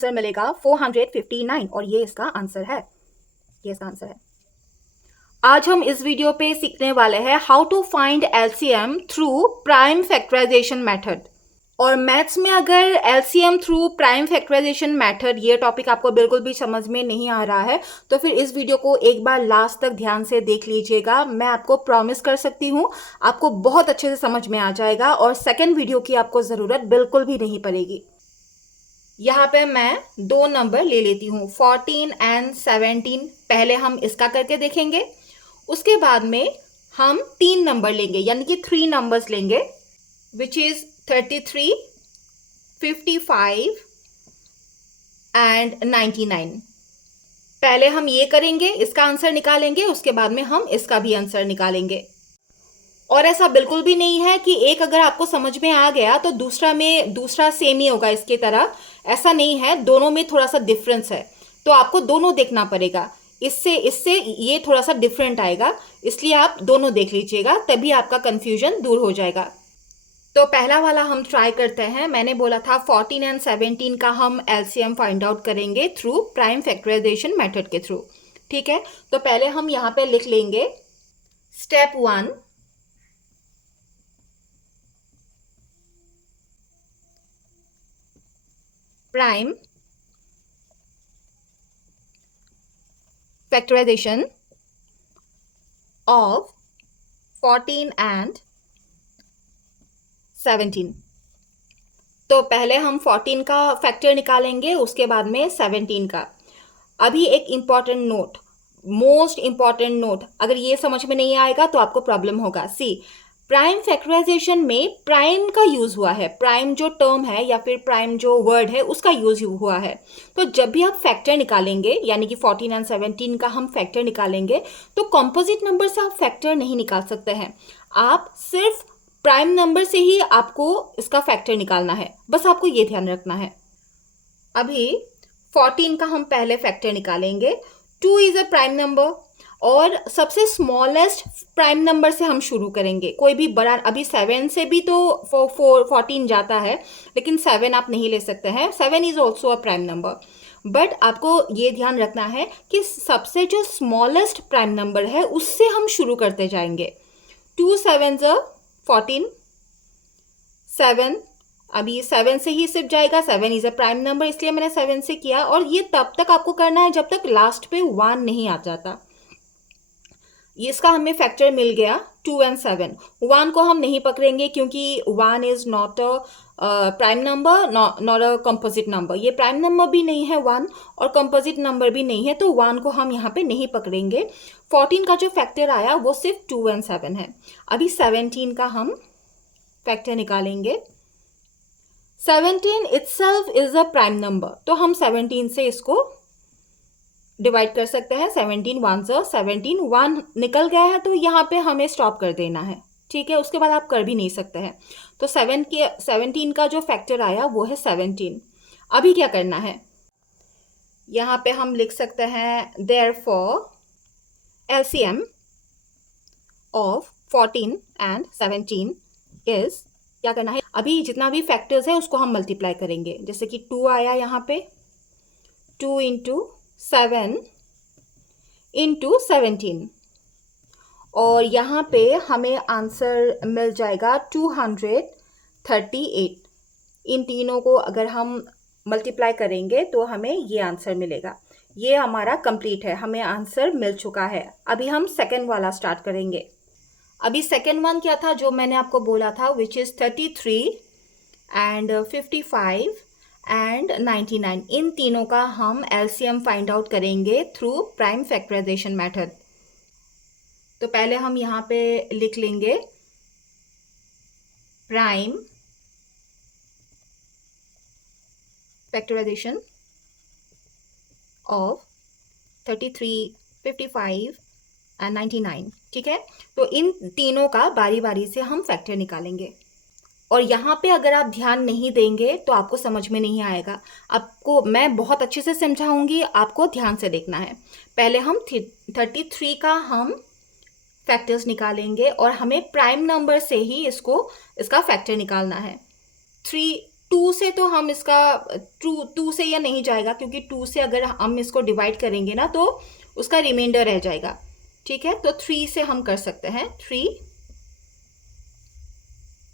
Answer मिलेगा 459 और ये इसका आंसर है। आज हम इस वीडियो पे सीखने वाले हैं how to find LCM through prime factorization method. और मैथ्स में अगर LCM through prime factorization method ये टॉपिक आपको बिल्कुल भी समझ में नहीं आ रहा है तो फिर इस वीडियो को एक बार लास्ट तक ध्यान से देख लीजिएगा। मैं आपको प्रॉमिस कर सकती हूँ आपको बहुत अच्छे से समझ में आ जाएगा और सेकेंड वीडियो की आपको ज़रूरत बिल्कुल भी नहीं पड़ेगी। यहाँ पे मैं दो नंबर ले लेती हूँ 14 एंड 17। पहले हम इसका करके देखेंगे, उसके बाद में हम 3 नंबर लेंगे यानी कि 3 नंबर्स लेंगे विच इज 33, 55 एंड 99। पहले हम ये करेंगे, इसका आंसर निकालेंगे, उसके बाद में हम इसका भी आंसर निकालेंगे। और ऐसा बिल्कुल भी नहीं है कि एक अगर आपको समझ में आ गया तो दूसरा सेम ही होगा इसकी तरह, ऐसा नहीं है। दोनों में थोड़ा सा डिफरेंस है तो आपको दोनों देखना पड़ेगा। इससे इससे ये थोड़ा सा डिफरेंट आएगा, इसलिए आप दोनों देख लीजिएगा, तभी आपका कंफ्यूजन दूर हो जाएगा। तो पहला वाला हम ट्राई करते हैं। मैंने बोला था 14 एंड 17 का हम एलसीएम फाइंड आउट करेंगे थ्रू प्राइम फैक्टराइजेशन मेथड के थ्रू। ठीक है, तो पहले हम यहाँ पे लिख लेंगे step 1, prime factorization of 14 and 17। तो पहले हम 14 का फैक्टर निकालेंगे, उसके बाद में 17 का। अभी एक important note, most important note, अगर ये समझ में नहीं आएगा तो आपको प्रॉब्लम होगा। सी, प्राइम फैक्टराइजेशन में प्राइम का यूज हुआ है, प्राइम जो टर्म है या फिर प्राइम जो वर्ड है उसका यूज हुआ है। तो जब भी आप फैक्टर निकालेंगे यानी कि 14 एंड 17 का हम फैक्टर निकालेंगे तो कंपोजिट नंबर से आप फैक्टर नहीं निकाल सकते हैं। आप सिर्फ प्राइम नंबर से ही आपको इसका फैक्टर निकालना है, बस आपको ये ध्यान रखना है। अभी 14 का हम पहले फैक्टर निकालेंगे। 2 इज अ प्राइम नंबर और सबसे स्मॉलेस्ट प्राइम नंबर से हम शुरू करेंगे। कोई भी बड़ा, अभी 7 से भी तो 14 जाता है, लेकिन 7 आप नहीं ले सकते हैं। 7 is also a prime number, but आपको ये ध्यान रखना है कि सबसे जो स्मॉलेस्ट प्राइम नंबर है उससे हम शुरू करते जाएंगे। 2 7 14, 7, अभी 7 से ही सिर्फ जाएगा। 7 इज अ प्राइम नंबर, इसलिए मैंने 7 से किया। और ये तब तक आपको करना है जब तक लास्ट पे 1 नहीं आ जाता। इसका हमें फैक्टर मिल गया 2 एंड 7। 1 को हम नहीं पकड़ेंगे क्योंकि 1 is not a prime number, not a composite number. ये प्राइम नंबर भी नहीं है 1 और कंपोजिट नंबर भी नहीं है, तो 1 को हम यहाँ पे नहीं पकड़ेंगे। 14 का जो फैक्टर आया वो सिर्फ 2 एंड 7 है। अभी 17 का हम फैक्टर निकालेंगे। 17 itself is a prime number, तो हम 17 से इसको डिवाइड कर सकते हैं। 17 1 17, 1 निकल गया है तो यहाँ पे हमें स्टॉप कर देना है। ठीक है, उसके बाद आप कर भी नहीं सकते हैं। तो 17 का जो फैक्टर आया वो है 17। अभी क्या करना है, यहाँ पे हम लिख सकते हैं therefore LCM of 14 and 17 is, क्या करना है, अभी जितना भी फैक्टर्स है उसको हम मल्टीप्लाई करेंगे। जैसे कि 2 आया यहाँ पे, 2 इंटू 7 इंटू 17, और यहाँ पे हमें आंसर मिल जाएगा 238। इन तीनों को अगर हम मल्टीप्लाई करेंगे तो हमें ये आंसर मिलेगा। ये हमारा कंप्लीट है, हमें आंसर मिल चुका है। अभी हम सेकेंड वाला स्टार्ट करेंगे। अभी सेकेंड वन क्या था जो मैंने आपको बोला था, विच इज़ 33 एंड 55 एंड 99। इन तीनों का हम एलसीएम फाइंड आउट करेंगे थ्रू प्राइम फैक्टराइजेशन मेथड। तो पहले हम यहाँ पे लिख लेंगे प्राइम फैक्टराइजेशन ऑफ 33, 55 एंड 99। ठीक है, तो इन तीनों का बारी बारी से हम फैक्टर निकालेंगे। और यहाँ पे अगर आप ध्यान नहीं देंगे तो आपको समझ में नहीं आएगा। आपको मैं बहुत अच्छे से समझाऊंगी, आपको ध्यान से देखना है। पहले हम 33 का हम फैक्टर्स निकालेंगे और हमें प्राइम नंबर से ही इसका फैक्टर निकालना है। 3 2 से तो हम इसका 2 से यह नहीं जाएगा, क्योंकि 2 से अगर हम इसको डिवाइड करेंगे ना तो उसका रिमाइंडर रह जाएगा। ठीक है, तो 3 से हम कर सकते हैं। 3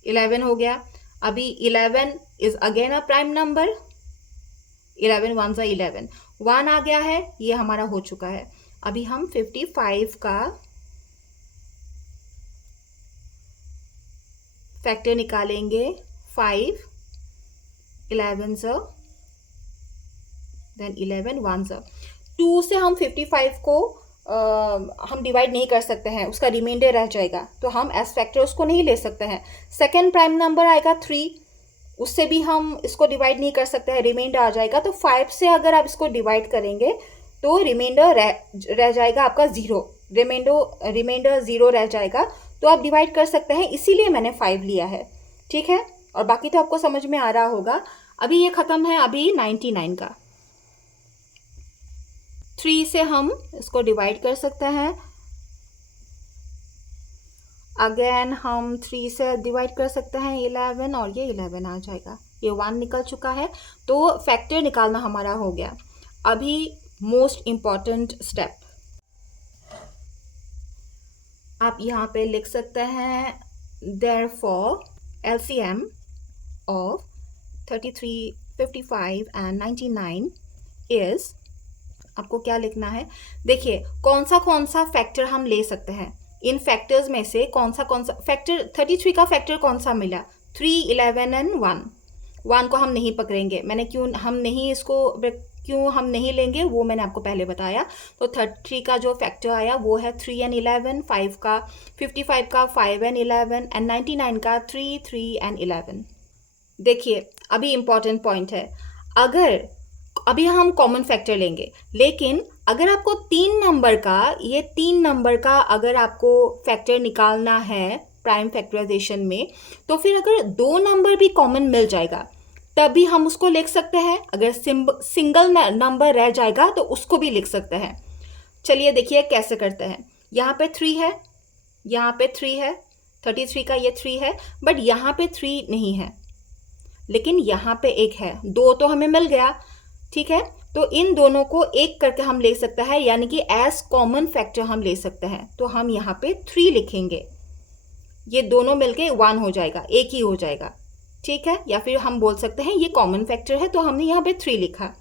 11 हो गया। अभी 11 is again a prime number. 11 one ज़ा 11, 1 आ गया है, ये हमारा हो चुका है। अभी हम 55 का फैक्टर निकालेंगे। 5 11 ज़ा, देन 11 1 ज़ा। 2 से हम 55 को हम डिवाइड नहीं कर सकते हैं, उसका रिमाइंडर रह जाएगा, तो हम एस फैक्टर उसको नहीं ले सकते हैं। सेकेंड प्राइम नंबर आएगा 3, उससे भी हम इसको डिवाइड नहीं कर सकते हैं, रिमाइंडर आ जाएगा। तो 5 से अगर आप इसको डिवाइड करेंगे तो रिमाइंडर रह जाएगा आपका 0, रिमाइंडर 0 रह जाएगा, तो आप डिवाइड कर सकते हैं, इसीलिए मैंने 5 लिया है। ठीक है, और बाकी तो आपको समझ में आ रहा होगा। अभी ये खत्म है। अभी 99 का 3 से हम इसको डिवाइड कर सकते हैं। अगेन हम 3 से डिवाइड कर सकते हैं 11, और ये 11 आ जाएगा। ये 1 निकल चुका है, तो फैक्टर निकालना हमारा हो गया। अभी मोस्ट इम्पॉर्टेंट स्टेप, आप यहाँ पे लिख सकते हैं therefore LCM of 33, 55 and 99 is, आपको क्या लिखना है? देखिए कौन सा फैक्टर हम ले सकते हैं। इन फैक्टर्स में से कौन सा फैक्टर, 33 का फैक्टर कौन सा मिला? 3, 11 एंड 1 को हम नहीं पकड़ेंगे। मैंने क्यों हम नहीं लेंगे वो मैंने आपको पहले बताया। तो 33 का जो फैक्टर आया वो है 3 एंड 11, 55 का 5 एंड 11, एंड 99 का 3, 3 एंड 11। देखिए अभी इंपॉर्टेंट पॉइंट है, अभी हम कॉमन फैक्टर लेंगे, लेकिन अगर आपको 3 नंबर का अगर आपको फैक्टर निकालना है प्राइम फैक्टराइजेशन में, तो फिर अगर 2 नंबर भी कॉमन मिल जाएगा तभी हम उसको लिख सकते हैं। अगर सिंगल नंबर रह जाएगा तो उसको भी लिख सकते हैं। चलिए देखिए कैसे करते हैं। यहाँ पे 3 है, यहाँ पे 3 है, 33 का ये 3 है, बट यहाँ पे 3 नहीं है, लेकिन यहाँ पे 1 है, 2 तो हमें मिल गया। ठीक है, तो इन दोनों को एक करके हम ले सकते हैं, यानी कि एज कॉमन फैक्टर हम ले सकते हैं। तो हम यहाँ पे 3 लिखेंगे, ये दोनों मिलके 1 हो जाएगा, एक ही हो जाएगा। ठीक है, या फिर हम बोल सकते हैं ये कॉमन फैक्टर है, तो हमने यहाँ पे 3 लिखा।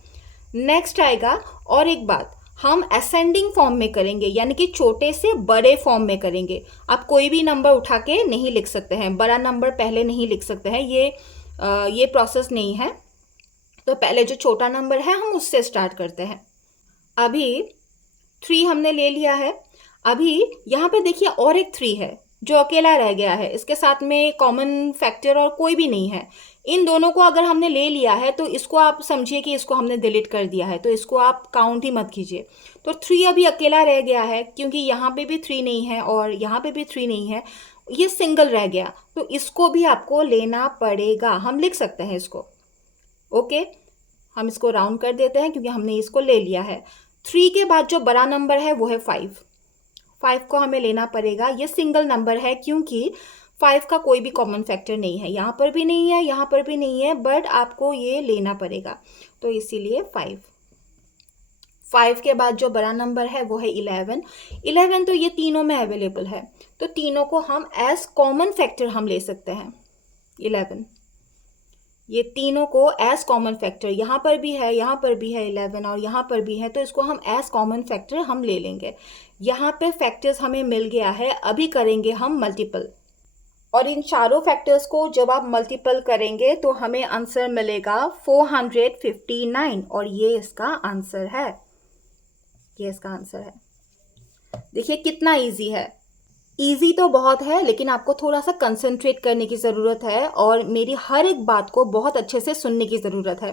नेक्स्ट आएगा, और एक बात, हम असेंडिंग फॉर्म में करेंगे, यानी कि छोटे से बड़े फॉर्म में करेंगे। आप कोई भी नंबर उठा के नहीं लिख सकते हैं, बड़ा नंबर पहले नहीं लिख सकते हैं, ये प्रोसेस नहीं है। तो पहले जो छोटा नंबर है हम उससे स्टार्ट करते हैं। अभी 3 हमने ले लिया है। अभी यहाँ पे देखिए और एक 3 है जो अकेला रह गया है, इसके साथ में कॉमन फैक्टर और कोई भी नहीं है। इन दोनों को अगर हमने ले लिया है तो इसको आप समझिए कि इसको हमने डिलीट कर दिया है, तो इसको आप काउंट ही मत कीजिए। तो 3 अभी अकेला रह गया है, क्योंकि यहाँ पे भी 3 नहीं है और यहाँ पे भी 3 नहीं है, ये सिंगल रह गया, तो इसको भी आपको लेना पड़ेगा। हम लिख सकते हैं इसको, ओके, हम इसको राउंड कर देते हैं क्योंकि हमने इसको ले लिया है। 3 के बाद जो बड़ा नंबर है वो है 5 को हमें लेना पड़ेगा। ये सिंगल नंबर है क्योंकि 5 का कोई भी कॉमन फैक्टर नहीं है, यहाँ पर भी नहीं है, यहाँ पर भी नहीं है, बट आपको ये लेना पड़ेगा, तो इसीलिए 5 के बाद जो बड़ा नंबर है वो है 11 तो ये तीनों में अवेलेबल है, तो तीनों को हम एज कॉमन फैक्टर हम ले सकते हैं। 11, ये तीनों को एज कॉमन फैक्टर, यहाँ पर भी है, यहाँ पर भी है 11 और यहाँ पर भी है, तो इसको हम एज कॉमन फैक्टर हम ले लेंगे। यहाँ पे फैक्टर्स हमें मिल गया है, अभी करेंगे हम मल्टीपल, और इन चारों फैक्टर्स को जब आप मल्टीपल करेंगे तो हमें आंसर मिलेगा 459, और ये इसका आंसर है, ये इसका आंसर है। देखिए कितना इजी है। इजी तो बहुत है, लेकिन आपको थोड़ा सा कंसंट्रेट करने की ज़रूरत है और मेरी हर एक बात को बहुत अच्छे से सुनने की ज़रूरत है,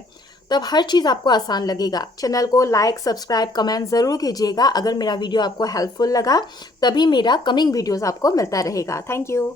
तब हर चीज़ आपको आसान लगेगा। चैनल को लाइक, सब्सक्राइब, कमेंट ज़रूर कीजिएगा। अगर मेरा वीडियो आपको हेल्पफुल लगा तभी मेरा कमिंग वीडियोस आपको मिलता रहेगा। Thank you.